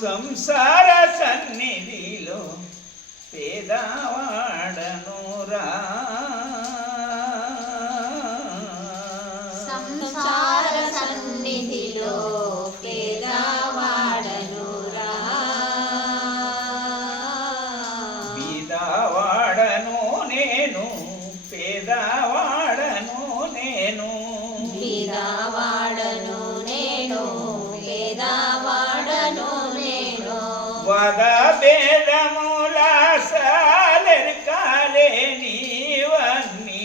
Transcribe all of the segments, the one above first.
సంసార సన్నిధిలో పేదవాడను రా. వద భేదముల సాలెరకాలే నీవన్నీ.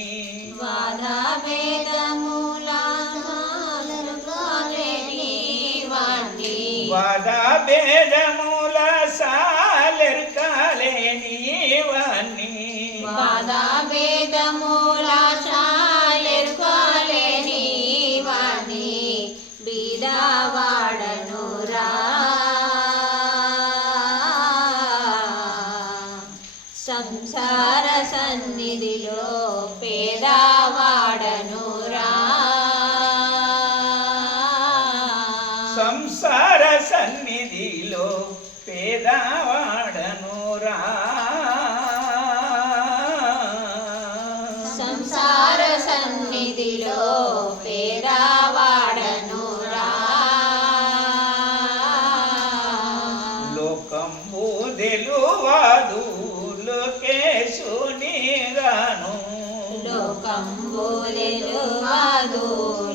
వాద వేదముల సాలరుగాలేని వాణ్ణి వద భేదముల పేదవాడను రా సంసార సన్నిధిలో పేదవాడనురా. లోకంబు తెలువాదు లోకేశునిగాను లోకంబోదెలువాదు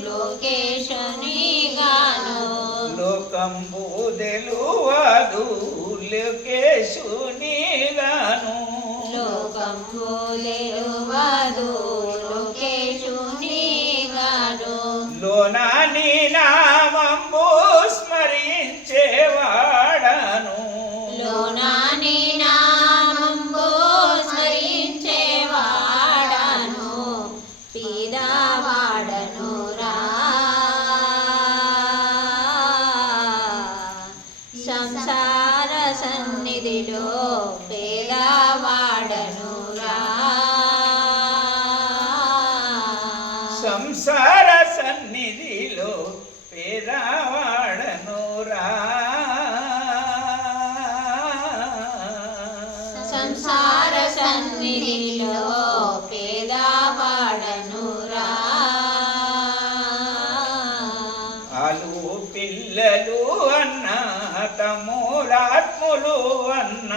లోకేశునిగాను లోకంబు తెలువాదు లోకేశునిగాను. లోకంబోదెలువాదు లోకేశునిగాను లోనాని నామంబు సంసార సన్నిధిలో పేదవాడను సంసార సన్నిధిలో తమ్ముడాత్ములు అన్న.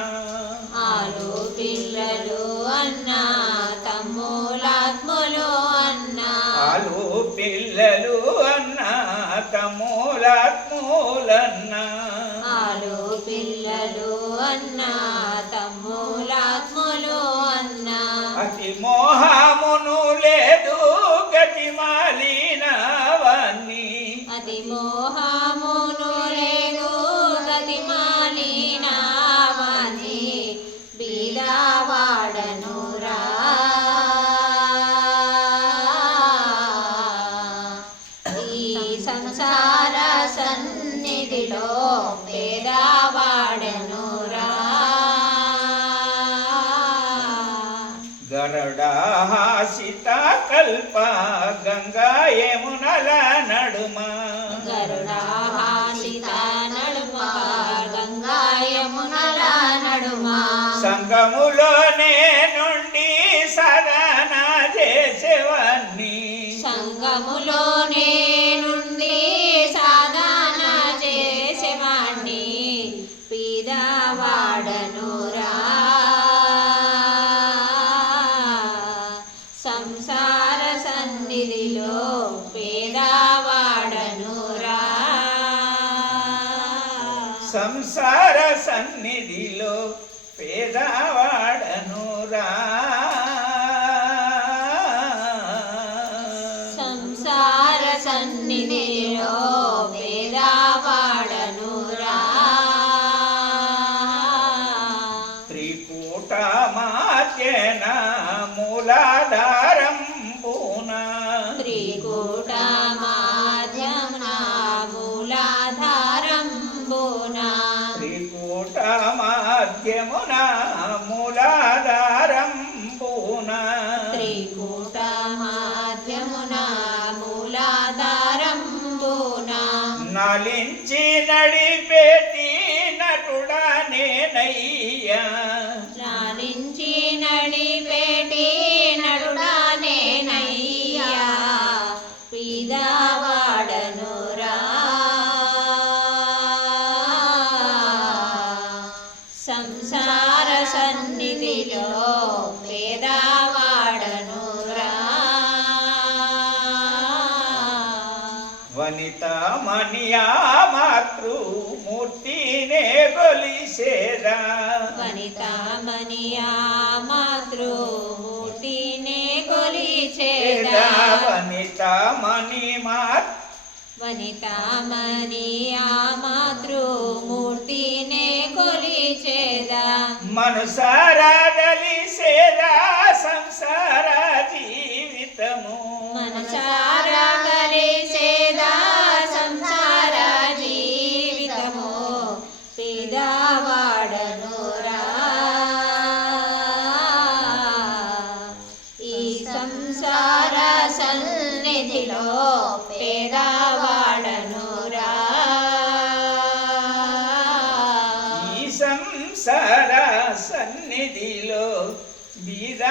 ఆలు పిల్లలు అన్న తమ్ములాత్ములు అన్న. ఆలు పిల్లలు అన్న తమ్ముడాత్ములన్న ఆలు పిల్లలు అన్న తమ్ములాత్ములు అన్న. అతి మోహమును సంసార సన్నిధిలో పేదవాడనురా గరుడాహాసిత కల్ప గంగా యమునల నడుమ. గరుడాహాసిత నడుమ. గంగా యమునల నడుమ సంగములోనే నుండి సదన చేసేవన్నీ. సంగములోనే నుండి సంసార సన్నిధిలో పేదవాడను రా. సంసార సన్నిధి సంసార సన్నిధిలో పేదవాడనురా వనిత మణియా మాతృ మూర్తినే కొలిసేదా వనితామనియా మాతృమూర్తినే చేదా కొలిచేదా వనిత మణి మాతృ వనితామనియా మాతృమూర్తినే కొలిచేదా మనసారా గలిసేదా సంసార జీవితము? మనసారా కలిసేదా సంసార జీవితము? పిదవాడనురా ఈ సంసార సన్నిధిలో పేదవాడనురా ఈ సంసార సన్నిధిలో బీదావాడనురా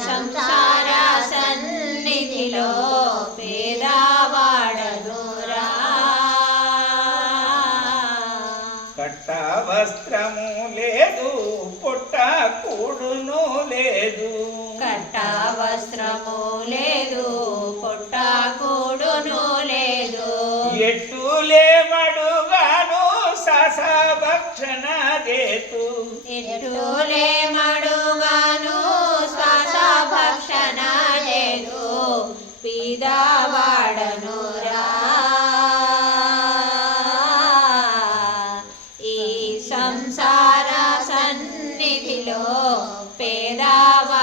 సంసార సన్నిధిలో పేదవాడనురా కట్ట వస్త్రము లేదు పుట్ట కూడును లేదు. కట్ట వస్త్రము లేదు భక్షణ చేతు ఎట్టులే మడుగాను శ్వాస భక్షణ లేదు ఈ సంసార సన్నిధిలో పేదావ